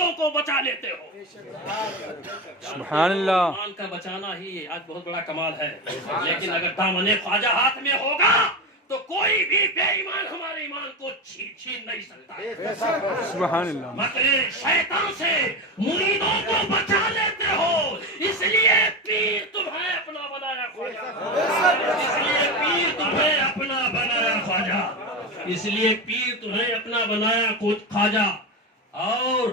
عقیدوں کو بچا لیتے ہو. سبحان اللہ. ایمان کا بچانا ہی آج بہت بڑا کمال ہے، لیکن اگر دامن خواجہ ہاتھ میں ہوگا تو کوئی بھی بے ایمان ہمارے ایمان کو چھین نہیں سکتا. سبحان اللہ. مکر شیطان سے مریدوں کو بچا لیتے ہو، اس لیے پیر تمہیں اپنا بنایا خواجہ. اس لیے پیر تمہیں اپنا بنایا خواجہ. اس لیے پیر تمہیں اپنا بنایا خواجہ. اور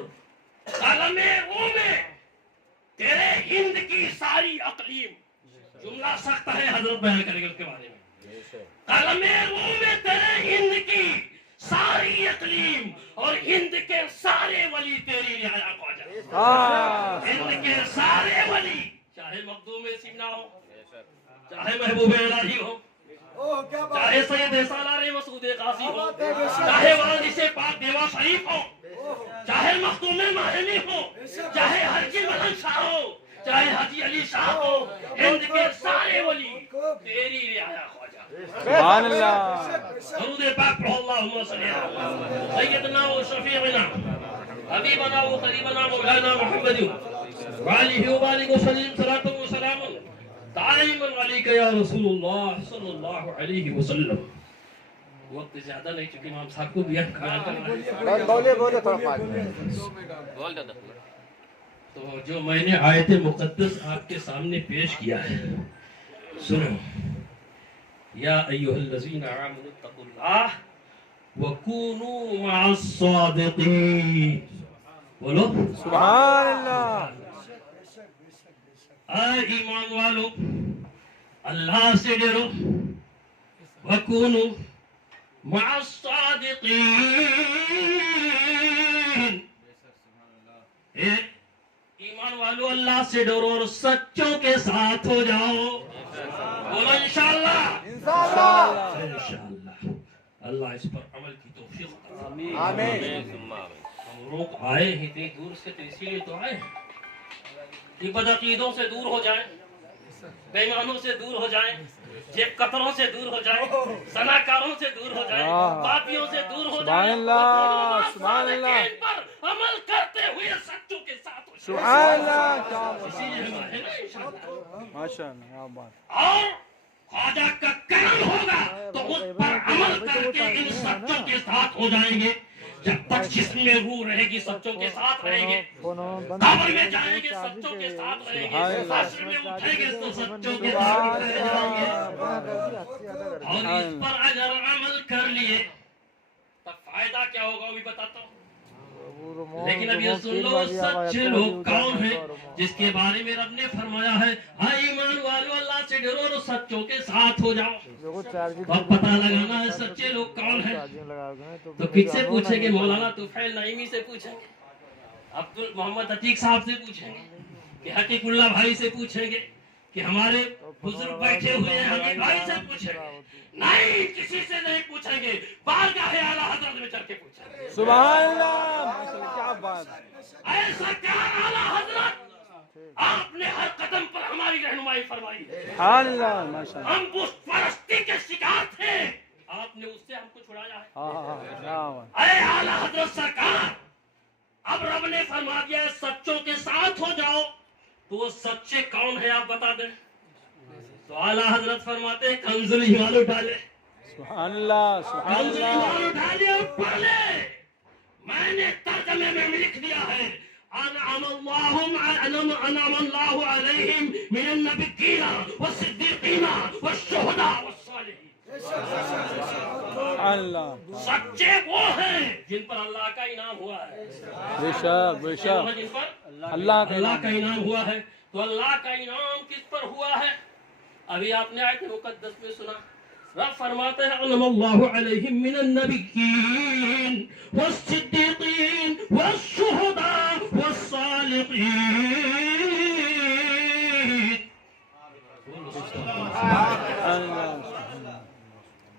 عالم روم میں تیرے ہند کی ساری اقلیم، جملہ سخت ہے، حضرت بیان کریں گے اس کے بارے میں. عالم روم میں تیرے ہند کی ساری اقلیم اور ہند کے سارے ولی تیری رعایا خواجہ. ہند کے سارے ولی، چاہے مخدوم سینا ہو، چاہے محبوب الہی ہو، چاہے سید سالار مسعود قاسی ہو، چاہے والد پاک دیوا شریف ہو، چاہے مختوم ماہمی ہو، چاہے حاجی ملک شاہ ہو، چاہے حاجی علی شاہ ہو، ہند کے سارے ولی تیری رعایا خواجہ. سبحان اللہ. درود پاک پڑھو. اللہم صلی علی سیدنا و شفیعنا حبیبنا و قریبنا مولانا محمد وعلیہ وبارک وسلم صلاۃ و سلام دائما علیک یا رسول اللہ صلی اللہ علیہ وسلم. وقت زیادہ نہیں چونکہ امام صاحب کو بیان کرنا. بولے تھوڑا تو جو میں نے آیت مقدس آپ کے سامنے پیش کیا ہے، سنو. یا ایھا الذین آمنوا اتقوا اللہ وکونوا مع الصادقین. بولو سبحان اللہ. اے ایمان والو، اللہ سے ڈرو. وکونوا مع الصادقین، ایمان والو اللہ سے ڈرو اور سچوں کے ساتھ ہو جاؤ. بولو انشاءاللہ. انشاءاللہ اللہ اس پر عمل کی توفیق عطا فرمائے. آمین. ہم لوگ آئے ہی اتنی دور سے، تو اسی لیے تو آئے کہ بدعقیدوں سے دور ہو جائیں، بے ایمانوں سے دور ہو جائیں، جیب قطروں سے دور ہو جائیں، زناکاروں سے دور ہو جائیں، پاپیوں سے دور ہو جائیں. سبحان اللہ. سبحان اللہ. صالحین پر عمل کرتے ہوئے سچوں کے ساتھ ہو جائیں. سبحان اللہ. اسی لیے ہم آئے نا انشاءاللہ. ماشاء اللہ. کیا بات. اور خواجہ کا کرم ہوگا تو اس پر عمل کر کے ان سچوں کے ساتھ ہو جائیں گے. جب تک جسم میں روح رہے گی سچوں کے ساتھ رہیں گے، قبر میں جائیں گے سچوں کے ساتھ رہیں گے، حشر میں اٹھیں گے تو سچوں کے ساتھ رہ جائیں گے. اور اس پر اگر عمل کر لیے تب فائدہ کیا ہوگا وہ بھی بتاتا ہوں. لیکن اب یہ سن لو، سچے لوگ کون ہیں جس کے بارے میں رب نے فرمایا ہے ہاں ایمان والو اللہ سے ڈرو اور سچوں کے ساتھ ہو جاؤ. اب پتہ لگانا ہے سچے لوگ کون ہیں. تو کس سے پوچھیں گے؟ مولانا طفیل نعیمی سے پوچھیں گے، عبد محمد عتیق صاحب سے پوچھیں گے، کہ حقیق اللہ بھائی سے پوچھیں گے، کہ ہمارے بزرگ بیٹھے ہوئے ہیں حقیق بھائی سے پوچھیں گے. نہیں، کسی سے نہیں پوچھیں گے، بارگاہ اعلیٰ حضرت میں چل کے پوچھیں گے. سبحان اللہ. کیا بات. ایسا کیا اعلیٰ حضرت، آپ نے ہر قدم پر ہماری رہنمائی فرمائی. سبحان اللہ. ماشاء اللہ. ہم بت پرستی کے شکار تھے، آپ نے اس سے ہم کو چھڑایا ہے. اے اعلیٰ حضرت سرکار، اب رب نے فرما دیا ہے سچوں کے ساتھ ہو جاؤ. تو وہ سچے کون ہیں آپ بتا دیں. تو اعلیٰ حضرت فرماتے ہیں کنز ایمان اٹھا لے. سبحان اللہ. سبحان کنز اللہ. ایمان اٹھا لے اور پڑھ لے. میں نے ترجمے میں لکھ دیا ہے انعم اللہ علیہم من النبیین والصدیقین والشہداء والصالحین. اللہ. سچے وہ ہیں جن پر اللہ کا انعام ہوا ہے. بے شک بے شک. جن پر اللہ کا انعام ہوا ہے. تو اللہ کا انعام کس پر ہوا ہے؟ ابھی آپ نے آیت مقدس میں سنا، رب فرماتے ہیں انعم اللہ علیہم من النبیین والصدیقین والشہداء والصالحین.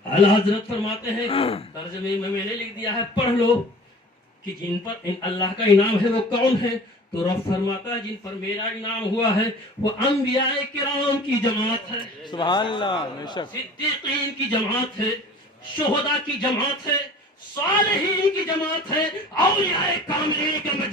اعلیٰ حضرت فرماتے ہیں ترجمے میں نے لکھ دیا ہے پڑھ لو کہ جن پر اللہ کا انعام ہے وہ کون ہے. تو رب فرماتا ہے جن پر میرا انعام ہوا ہے وہ انبیاء کرام کی جماعت ہے، سبحان اللہ. بے شک. صدیقین کی جماعت ہے، شہداء کی جماعت ہے، صالحین کی جماعت ہے، اولیاء کاملین کی جماعت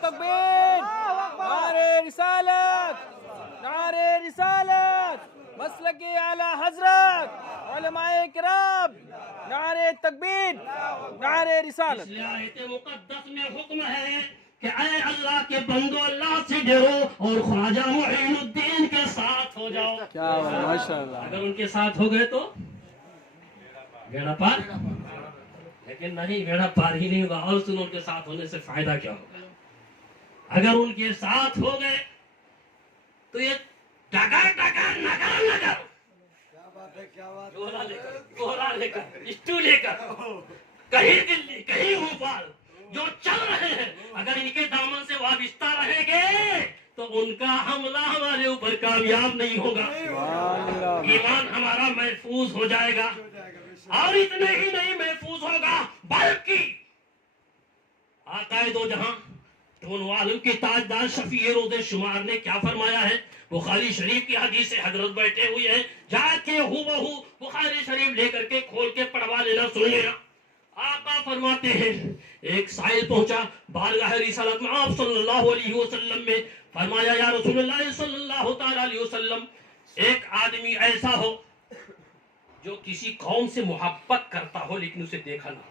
تکبیر, نعرے رسالت, نعرے رسالت, مسلک اعلی حضرت, علماء کرام, نعرے تکبیر, نعرے رسالت. اس لیے آیت مقدس میں حکم ہے کہ اے اللہ کے بندو اللہ سے ڈرو اور خواجہ معین الدین کے ساتھ ہو جاؤ. کیا ماشاء اللہ. اگر ان کے ساتھ ہو گئے تو بیڑا پار, لیکن نہیں, بیڑا پار ہی نہیں ہوگا. اور سنو, ان کے ساتھ ہونے سے فائدہ کیا ہوگا؟ اگر ان کے ساتھ ہو گئے تو یہ ٹگر ٹگر نگر نگر کوہرا لے کر اسٹو لے کر کہیں دلی کہیں بھوپال جو چل رہے ہیں, اگر ان کے دامن سے وابستہ رہیں گے تو ان کا حملہ ہمارے اوپر کامیاب نہیں ہوگا. ایمان ہمارا محفوظ ہو جائے گا. اور اتنے ہی نہیں محفوظ ہوگا بلکہ آقائے دو جہاں کون عالم کے تاجدار شفیع روز شمار نے کیا فرمایا ہے؟ بخاری شریف کی حدیث سے حضرت بیٹھے ہوئے ہیں, جا کے ہو بہو بخاری شریف لے کر کے کھول کے پڑھوا لینا, سنیے نا. آقا فرماتے ہیں ایک سائل پہنچا بارگاہ رسالت میں آپ صلی اللہ علیہ وسلم میں, فرمایا یا رسول اللہ صلی اللہ تعالی علیہ وسلم, ایک آدمی ایسا ہو جو کسی قوم سے محبت کرتا ہو لیکن اسے دیکھا نہ ہو.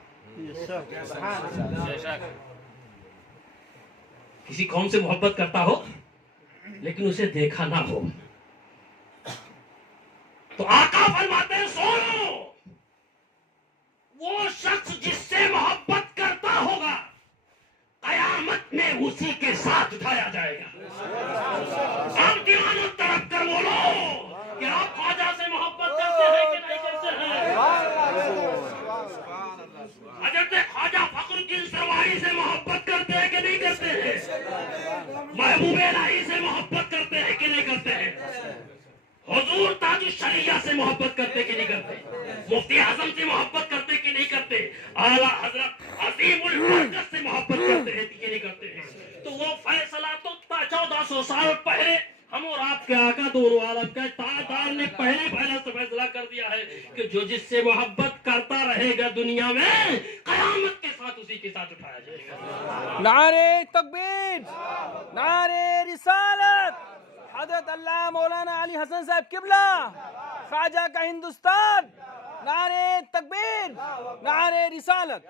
کسی قوم سے محبت کرتا ہو لیکن اسے دیکھا نہ ہو, تو آقا فرماتے ہیں سنو, وہ شخص جس سے محبت کرتا ہوگا قیامت میں اسی کے ساتھ اٹھایا جائے گا. اب دیوانوں طرف کر بولو کہ آپ خواجہ سے محبت کرتے ہیں کہ نہیں کرتے ہیں؟ حضرت خواجہ فخر الدین سروائی سے محبت کرتے ہیں کہ نہیں کرتے ہیں؟ محبوب الہی سے محبت کرتے ہیں کہ نہیں کرتے ہیں؟ حضور تاج الشریعہ سے محبت کرتے کہ نہیں کرتے؟ مفتی اعظم سے محبت کرتے کہ نہیں کرتے؟ اعلیٰ حضرت عظیم البرکت سے محبت کرتے ہیں کہ نہیں کرتے ہیں؟ تو وہ فیصلہ تو 1400 سال پہلے ہم اور آپ کے آقا دونوں عالم کا تاجدار نے پہلے سے فیصلہ کر دیا ہے کہ جو جس سے محبت کرتا رہے گا دنیا میں قیامت کے ساتھ اسی کے ساتھ اٹھایا جائے گا. نعرے تکبیر, نعرے رسالت, حضرت اللہ مولانا علی حسن صاحب قبلہ, خواجہ کا ہندوستان, نعرے تکبیر, نعرے رسالت.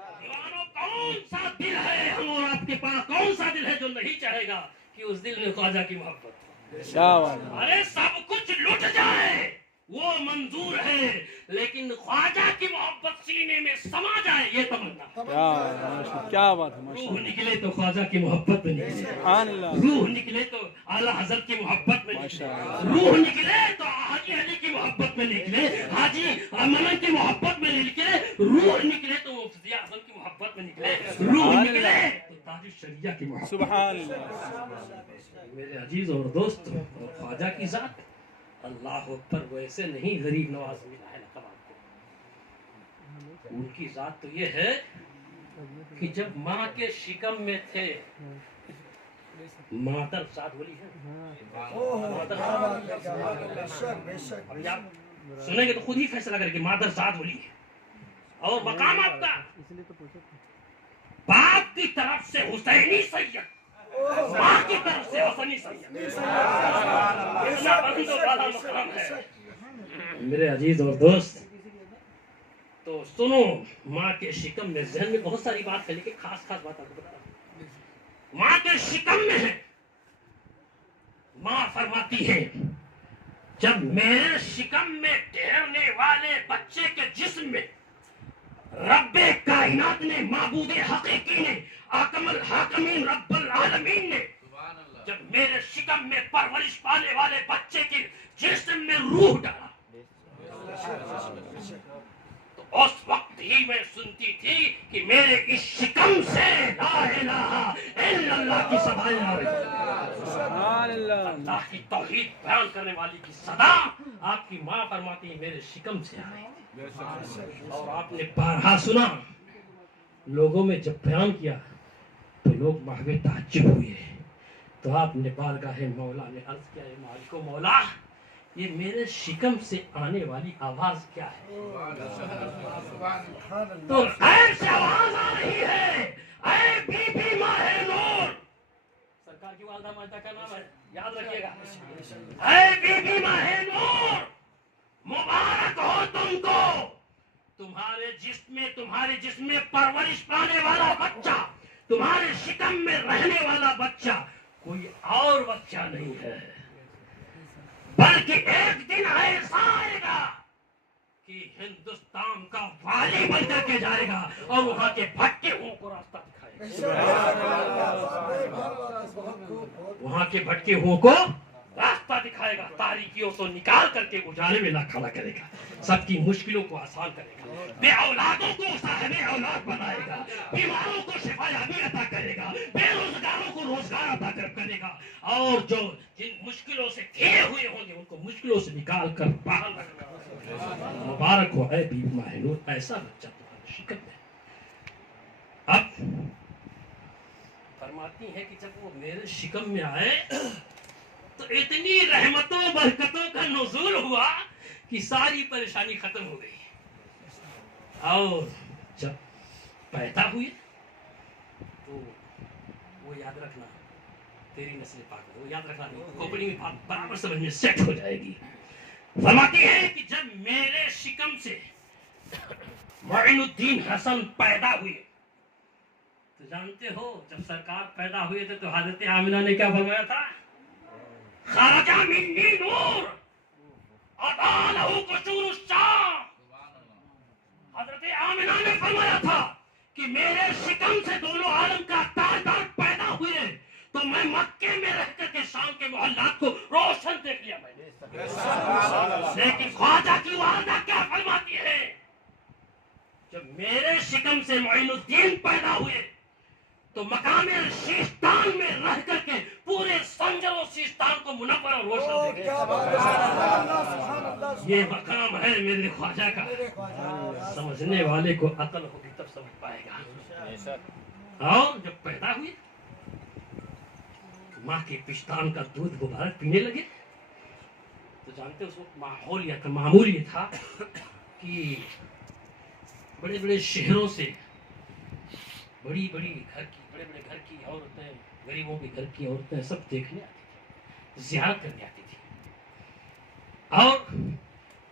کون سا دل ہے ہم اور آپ کے پاس, کون سا دل ہے جو نہیں چاہے گا کہ اس دل میں خواجہ کی محبت؟ ارے سب کچھ لٹ جائے وہ منظور ہے, لیکن خواجہ کی محبت سینے میں سما جائے یہ تمنا. کیا بات ہے. روح نکلے تو خواجہ کی محبت میں نکلے, روح نکلے تو اعلیٰ حضرت کی محبت میں نکلے, روح نکلے تو حاجی علی کی محبت میں نکلے, حاجی امن کی محبت میں نکلے, روح نکلے تو مفتی اعظم کی محبت میں نکلے, روح نکلے تو تاج الشریعہ کی محبت. سبحان اللہ. میرے عزیز اور دوست, اور خواجہ کی ذات اللہ اکبر, ویسے نہیں غریب نواز ملا ہے لقب آپ کو. ان کی ذات تو یہ ہے کہ جب ماں کے شکم میں تھے, مادر ذات ولی ہے, سنیں گے تو خود ہی فیصلہ کریں کہ مادر ذات ولی ہے. اور مقام آپ کا باپ کی طرف سے حسینی سید, ماں کی طرف سے حسنی سید. میرے عزیز اور دوست, تو سنو, ماں کے شکم میں, ذہن میں بہت ساری بات ہے لیکن خاص بات آپ کو بتا رہا ہوں. ماں کے شکم میں ہے, ماں فرماتی ہے جب میرے شکم میں ٹھہرنے والے بچے کے جسم میں رب کائنات نے, معبود حقیقی نے, حاکم الحاکمین رب العالمین نے جب میرے شکم میں پرورش پانے والے بچے کے جسم میں روح ڈالا, تو اس وقت ہی میں سنتی تھی کہ میرے اس شکم سے لا الہ الا اللہ کی صدائیں آ رہی. اللہ کی توحید بیان کرنے والی کی صدا آپ کی ماں فرماتی ہے میرے شکم سے آ رہی. اور آپ نے بارہا سنا, لوگوں میں جب بیان کیا تو لوگ محو تعجب ہوئے, تو آپ نے بارگاہ مولا میں عرض کیا, مالک و مولا یہ میرے شکم سے آنے والی آواز کیا ہے؟ تو غیب سے آواز آ رہی ہے، اے بی بی ماہ نور، سرکار کی والدہ ماجدہ کا نام ہے، یاد رکھیے گا، اے بی بی ماہ نور، مبارک ہو تم کو، تمہارے جسم میں پرورش پانے والا بچہ، تمہارے شکم میں رہنے والا بچہ کوئی اور بچہ نہیں ہے، بلکہ ایک دن ایسا آئے گا کہ ہندوستان کا والی بن کر کے جائے گا اور وہاں کے بھٹکے ہوں کو راستہ دکھائے گا، وہاں کے بھٹکے ہوں کو راستہ دکھائے گا، تاریکیوں کو نکال کر کے اجالے میں لا کھڑا کرے گا، سب کی مشکلوں کو آسان کرے گا، بے اولادوں کو صاحب اولاد بنائے گا، بیماروں کو شفا یابی عطا کرے گا، بے روزگاروں کو روزگار عطا کرے گا، اور جو جن مشکلوں سے گھرے ہوئے ہوں گے ان کو مشکلوں سے نکال کر باہر رکھے گا۔ مبارک ہو اے بی بی ماہ نور، ایسا بچہ تمہارے شکم میں۔ اب فرماتی ہے کہ جب وہ میرے شکم میں آئے تو اتنی رحمتوں برکتوں کا نزول ہوا کہ ساری پریشانی ختم ہو گئی، اور جب پیدا ہوئے تو وہ یاد رکھنا تیری نسل پاک ہے، وہ یاد رکھنا کھوپڑی میں برابر سمجھ میں سیٹ ہو جائے گی۔ فرماتی ہے کہ جب میرے شکم سے معین الدین حسن پیدا ہوئے تو جانتے ہو جب سرکار پیدا ہوئے تھے تو حضرت آمنہ نے کیا فرمایا تھا؟ خرج منی نور عطا لہ قصور الشام، حضرت آمنہ نے فرمایا تھا کہ میرے شکم سے دونوں عالم کا تاجدار پیدا ہوئے تو میں مکے میں رہ کر کے شام کے محلات کو روشن دیکھ لیا میں نے، لیکن خواجہ کی والدہ کیا فرماتی ہے؟ جب میرے شکم سے معین الدین پیدا ہوئے تو مقام سیستان میں رہ کر کے پورے سنجر و سیستان کو منور اور روشن دیکھا۔ یہ مقام ہے میرے خواجہ کا، سمجھنے والے کو عقل ہوگی تب سمجھ پائے گا۔ اور جب پیدا ہوئے ماں کے پشتان کا دودھ مبارک پینے لگے تو جانتے اس وقت ماحول یہ تھا، معمول یہ تھا کہ بڑے بڑے شہروں سے بڑے بڑے گھر کی عورتیں، غریبوں کے گھر کی عورتیں سب دیکھنے آتی تھی، زیارت کرنے آتی تھی، اور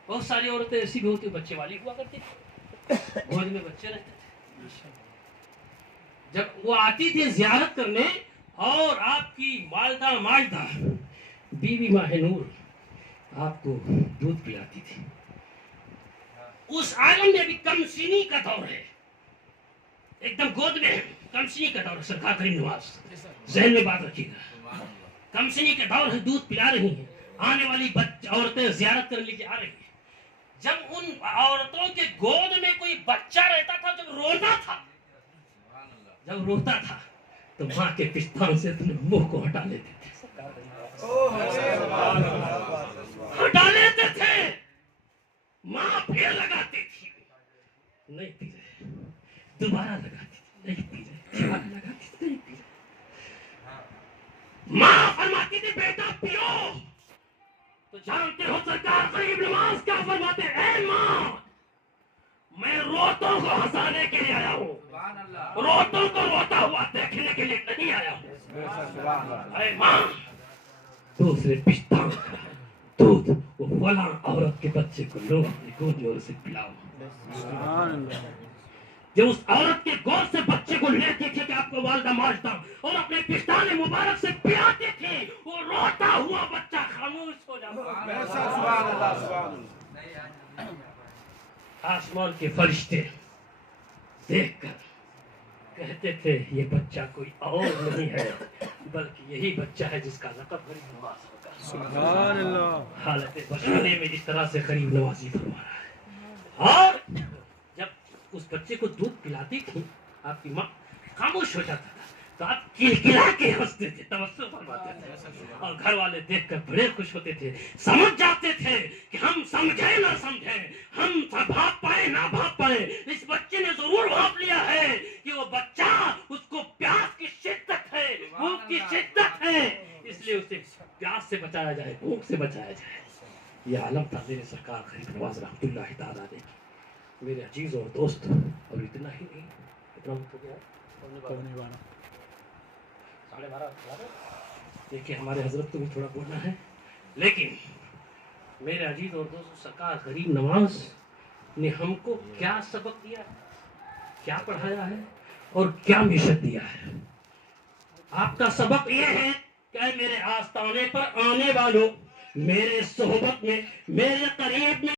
بہت ساری عورتیں ایسی بھی ہوتی بچے والی ہوا کرتی تھی، گود میں بچے رہتے تھے۔ جب وہ آتی تھی زیارت کرنے اور آپ کی والدہ ماجدہ بی بی ماہ نور آپ کو دودھ پلاتی تھی، اس عالم میں بھی کم سینی کا دور ہے، ایک دم گود میں کم سینی کا دور ہے، سرکار کریم نواز ذہن میں بات رکھیے گا، کم سینی کا دور ہے، دودھ پلا رہی ہیں، آنے والی عورتیں زیارت کرنے کے آ رہی ہیں۔ جب ان عورتوں کے گود میں کوئی بچہ رہتا تھا، جب روتا تھا تو ماں کے پستان سے اپنے منہ کو ہٹا لیتے تھے، ماں پھر لگاتی تھی، نہیں پی رہے، دوبارہ لگاتی تھی، نہیں پی رہے، لگاتی تھی، نہیں پی رہے، ماں فرماتی تھی بیٹا پیو، تو جانتے ہو سرکار قریب نواز کیا فرماتے ہیں؟ اے ماں میں روتوں کو ہنسانے کے لیے آیا ہوں، روتوں کو روتا ہوا دیکھنے کے لیے نہیں آیا ہوں، اے ماں دوسرے پشتان دودھ وہ فلاں عورت کے بچے کو لو اپنی گود میں اسے پلاؤ۔ جب اس عورت کے گود سے بچے کو لیتے تھے کہ آپ کو والدہ ماجدہ اور اپنے پشتان مبارک سے پلاتے تھے، وہ روتا ہوا بچہ خاموش ہو جاتا۔ آسمان کے فرشتے دیکھ کر کہتے تھے یہ بچہ کوئی اور نہیں ہے بلکہ یہی بچہ ہے جس کا لقب غریب نواز ہوگا۔ سبحان اللہ۔ حالت بچپنے میں جس طرح سے غریب نوازی فرما رہا ہے، اور جب اس بچے کو دودھ پلاتی تھی آپ کی ماں خاموش ہو جاتا تھا تو آپ کلکلا کے ہنستے تھے، تبسم فرماتے تھے، اور گھر والے دیکھ کر بڑے خوش ہوتے تھے، سمجھ جاتے تھے کہ ہم سمجھے نہ سمجھے، ہم بھاپ پائے نہ بھاپ پائے، اس بچے نے ضرور بھاپ لیا ہے کہ وہ بچہ اس کو پیاس کی شدت ہے، بھوک کی شدت ہے، اس لیے اسے پیاس سے بچایا جائے، بھوک سے بچایا جائے۔ یہ عالم تھا میرے سرکار غریب نواز رحمۃ اللہ تعالیٰ نے. میرے عزیز اور دوست، اور اتنا ہی نہیں، اتنا وقت ہو گیا ساڑھے 12. دیکھیے ہمارے حضرت کو بھی تھوڑا بولنا ہے، لیکن میرے عزیز اور دوست، سرکار غریب نواز نے ہم کو کیا سبق دیا ہے، کیا پڑھایا ہے اور کیا مشن دیا ہے. آپ کا سبق یہ ہے کہ اے میرے آستانے پر آنے والوں، میرے صحبت میں، میرے قریب میں